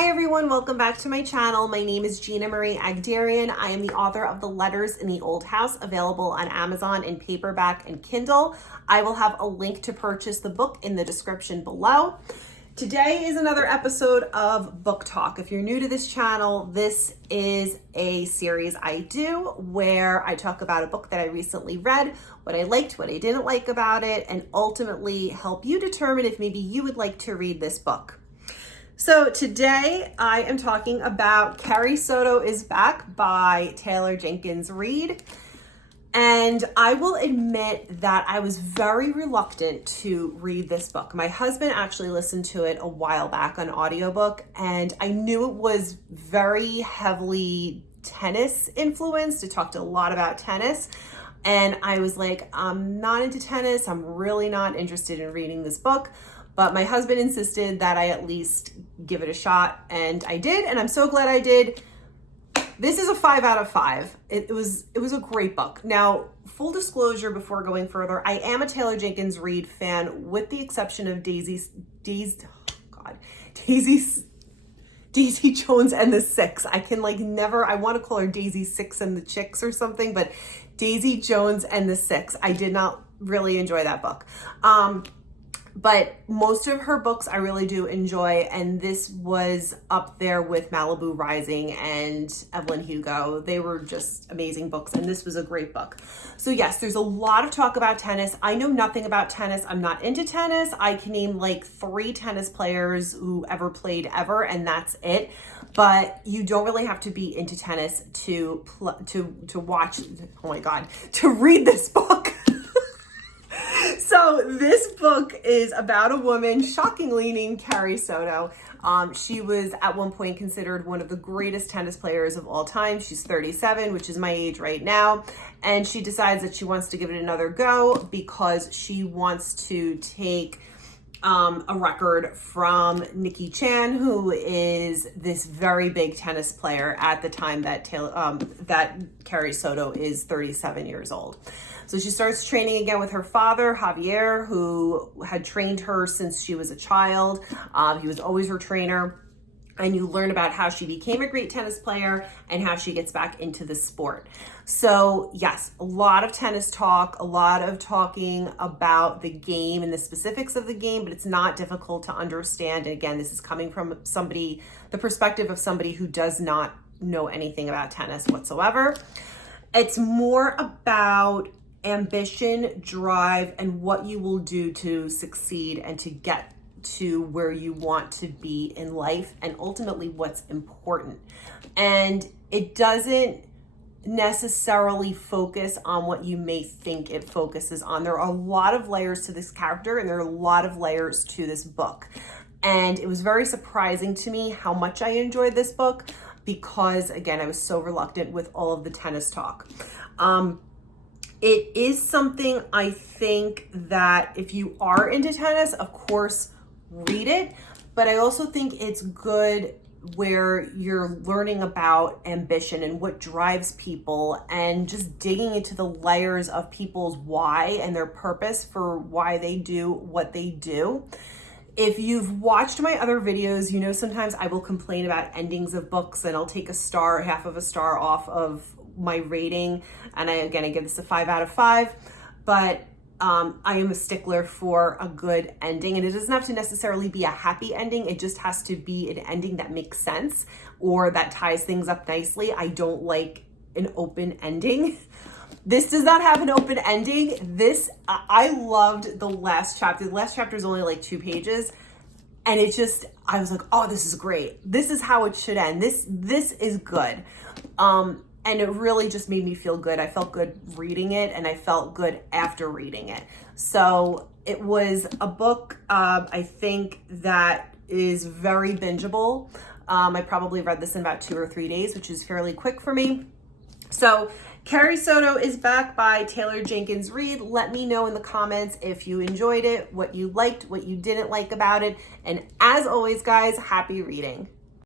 Hi everyone, welcome back to my channel. My name is Gina Marie Agdarian. I am the author of The Letters in the Old House, available on Amazon in paperback and Kindle. I will have a link to purchase the book in the description below. Today is another episode of Book Talk. If you're new to this channel, this is a series I do where I talk about a book that I recently read, what I liked, what I didn't like about it, and ultimately help you determine if maybe you would like to read this book. So today I am talking about Carrie Soto is Back by Taylor Jenkins Reid. And I will admit that I was very reluctant to read this book. My husband actually listened to it a while back on audiobook, and I knew it was very heavily tennis influenced. It talked a lot about tennis. And I was like, I'm not into tennis. I'm really not interested in reading this book. But my husband insisted that I at least give it a shot, and I did, and I'm so glad I did. This is a 5 out of 5. It was a great book. Now, full disclosure before going further, I am a Taylor Jenkins Reid fan, with the exception of Daisy Jones and the Six. I can I want to call her Daisy Six and the Chicks or something, but Daisy Jones and the Six. I did not really enjoy that book. But most of her books I really do enjoy, and this was up there with Malibu Rising and Evelyn Hugo. They were just amazing books, and this was a great book. So yes, there's a lot of talk about tennis. I know nothing about tennis. I'm not into tennis. I can name like 3 tennis players who ever played ever, and that's it. But you don't really have to be into tennis to watch, oh my God, to read this book. So this book is about a woman, shockingly, named Carrie Soto. She was at one point considered one of the greatest tennis players of all time. She's 37, which is my age right now. And she decides that she wants to give it another go because she wants to take a record from Nikki Chan, who is this very big tennis player at the time that Carrie Soto is 37 years old. So she starts training again with her father, Javier, who had trained her since she was a child. He was always her trainer. And you learn about how she became a great tennis player and how she gets back into the sport. So yes, a lot of tennis talk, a lot of talking about the game and the specifics of the game, but it's not difficult to understand. And again, this is coming from the perspective of somebody who does not know anything about tennis whatsoever. It's more about ambition, drive, and what you will do to succeed and to get to where you want to be in life, and ultimately what's important. And it doesn't necessarily focus on what you may think it focuses on. There are a lot of layers to this character, and there are a lot of layers to this book. And it was very surprising to me how much I enjoyed this book because, again, I was so reluctant with all of the tennis talk. It is something I think that if you are into tennis, of course, read it. But I also think it's good where you're learning about ambition and what drives people and just digging into the layers of people's why and their purpose for why they do what they do. If you've watched my other videos, you know sometimes I will complain about endings of books, and I'll take a star, half of a star off of my rating. And I give this a 5 out of 5, but I am a stickler for a good ending, and it doesn't have to necessarily be a happy ending. It just has to be an ending that makes sense or that ties things up nicely. I don't like an open ending. This does not have an open ending. I loved the last chapter. The last chapter is only like 2 pages. And I was like, oh, this is great. This is how it should end. This is good. And it really just made me feel good. I felt good reading it, and I felt good after reading it. So it was a book, I think, that is very bingeable. I probably read this in about 2 or 3 days, which is fairly quick for me. So Carrie Soto is Back by Taylor Jenkins Reid. Let me know in the comments if you enjoyed it, what you liked, what you didn't like about it. And as always, guys, happy reading.